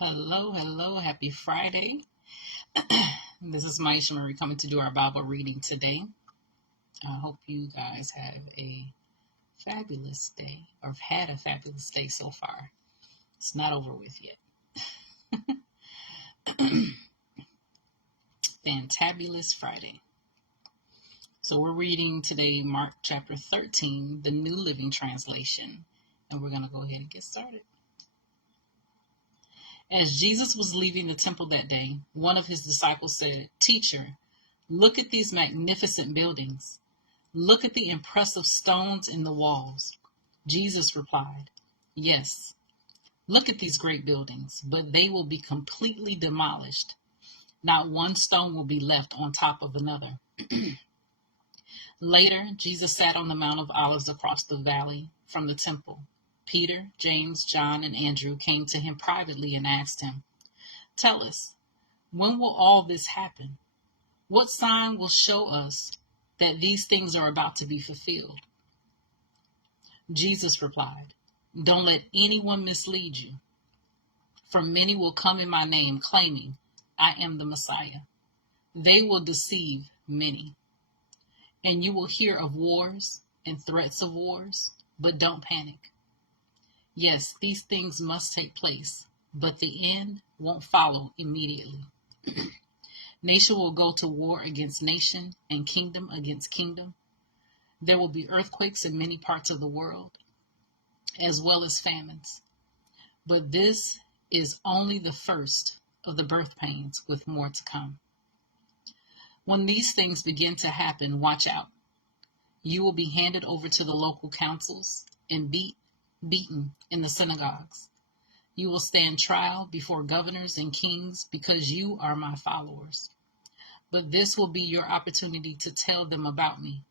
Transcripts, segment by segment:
Hello, hello, happy Friday. This is Myesha Marie coming to do our Bible reading today. I hope you guys have a fabulous day or have had a fabulous day so far. It's not over with yet. Fantabulous Friday. So we're reading today Mark chapter 13, the New Living Translation, and we're going to go ahead and get started. As Jesus was leaving the temple that day, one of his disciples said, "Teacher, look at these magnificent buildings. Look at the impressive stones in the walls." Jesus replied, "Yes, look at these great buildings, but they will be completely demolished. Not one stone will be left on top of another." Later, Jesus sat on the Mount of Olives across the valley from the temple. Peter, James, John, and Andrew came to him privately and asked him, "Tell us, when will all this happen? What sign will show us that these things are about to be fulfilled?" Jesus replied, "Don't let anyone mislead you. For many will come in my name, claiming, 'I am the Messiah.' They will deceive many. And you will hear of wars and threats of wars, but don't panic. Yes, these things must take place, but the end won't follow immediately. Nation will go to war against nation and kingdom against kingdom. There will be earthquakes in many parts of the world, as well as famines. But this is only the first of the birth pains, with more to come. When these things begin to happen, watch out. You will be handed over to the local councils and beaten in the synagogues. You will stand trial before governors and kings because you are my followers. But this will be your opportunity to tell them about me.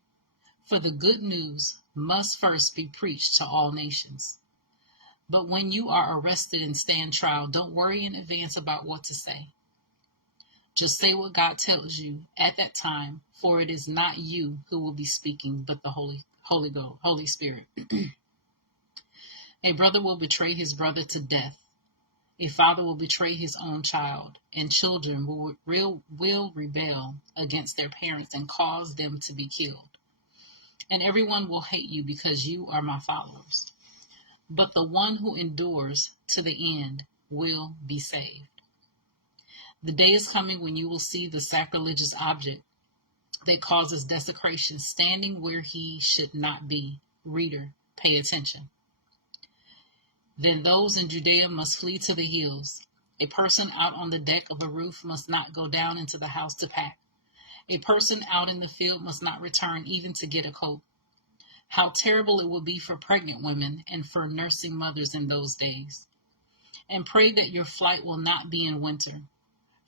For the good news must first be preached to all nations. But when you are arrested and stand trial, don't worry in advance about what to say. Just say what God tells you at that time, for it is not you who will be speaking, but the Holy Spirit. A brother will betray his brother to death. A father will betray his own child, and children will rebel against their parents and cause them to be killed. And everyone will hate you because you are my followers. But the one who endures to the end will be saved. The day is coming when you will see the sacrilegious object that causes desecration standing where he should not be. Reader, pay attention. Then those in Judea must flee to the hills. A person out on the deck of a roof must not go down into the house to pack. A person out in the field must not return even to get a coat. How terrible it will be for pregnant women and for nursing mothers in those days. And pray that your flight will not be in winter,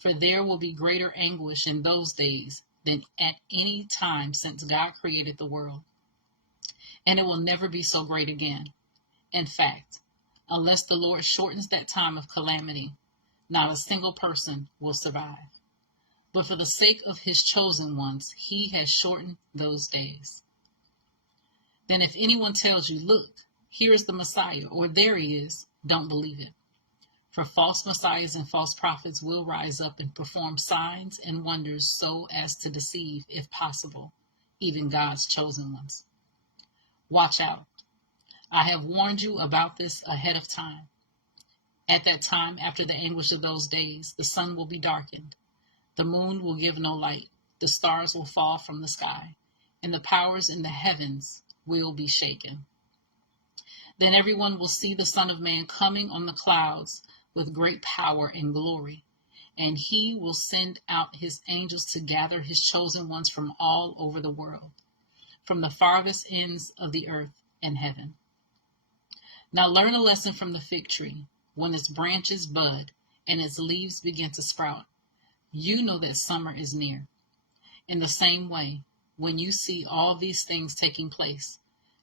for there will be greater anguish in those days than at any time since God created the world. And it will never be so great again. In fact, unless the Lord shortens that time of calamity, not a single person will survive. But for the sake of his chosen ones, he has shortened those days. Then if anyone tells you, 'Look, here is the Messiah,' or 'There he is,' don't believe it. For false messiahs and false prophets will rise up and perform signs and wonders so as to deceive, if possible, even God's chosen ones. Watch out. I have warned you about this ahead of time. At that time, after the anguish of those days, the sun will be darkened. The moon will give no light. The stars will fall from the sky, and the powers in the heavens will be shaken. Then everyone will see the Son of Man coming on the clouds with great power and glory, and he will send out his angels to gather his chosen ones from all over the world, from the farthest ends of the earth and heaven. Now learn a lesson from the fig tree. When its branches bud and its leaves begin to sprout, you know that summer is near. In the same way, when you see all these things taking place,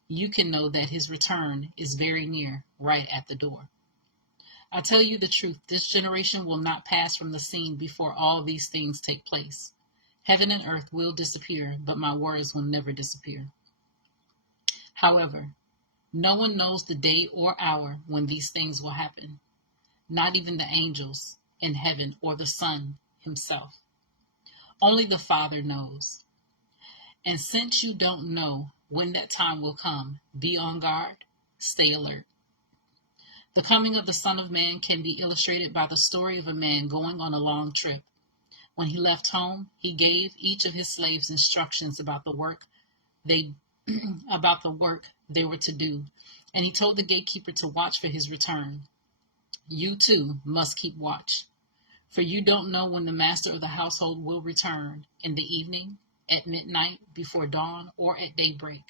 you can know that his return is very near, right at the door. I tell you the truth, this generation will not pass from the scene before all these things take place. Heaven and earth will disappear, but my words will never disappear. However, no one knows the day or hour when these things will happen, not even the angels in heaven or the Son himself. Only the Father knows. And since you don't know when that time will come, be on guard, stay alert. The coming of the Son of Man can be illustrated by the story of a man going on a long trip. When he left home, he gave each of his slaves instructions about the work they were to do, and he told the gatekeeper to watch for his return. You too must keep watch, for you don't know when the master of the household will return, in the evening, at midnight, before dawn, or at daybreak.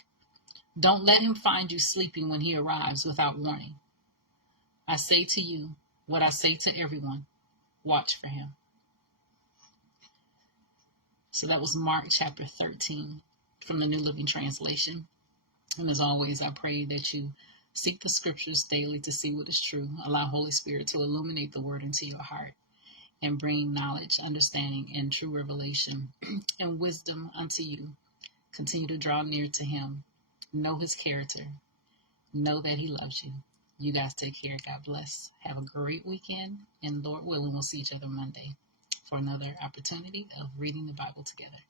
Don't let him find you sleeping when he arrives without warning. I say to you what I say to everyone, watch for him. So that was Mark chapter 13 from the New Living Translation. And as always, I pray that you seek the scriptures daily to see what is true. Allow Holy Spirit to illuminate the word into your heart and bring knowledge, understanding, and true revelation and wisdom unto you. Continue to draw near to him. Know his character. Know that he loves you. You guys take care. God bless. Have a great weekend. And Lord willing, we'll see each other Monday for another opportunity of reading the Bible together.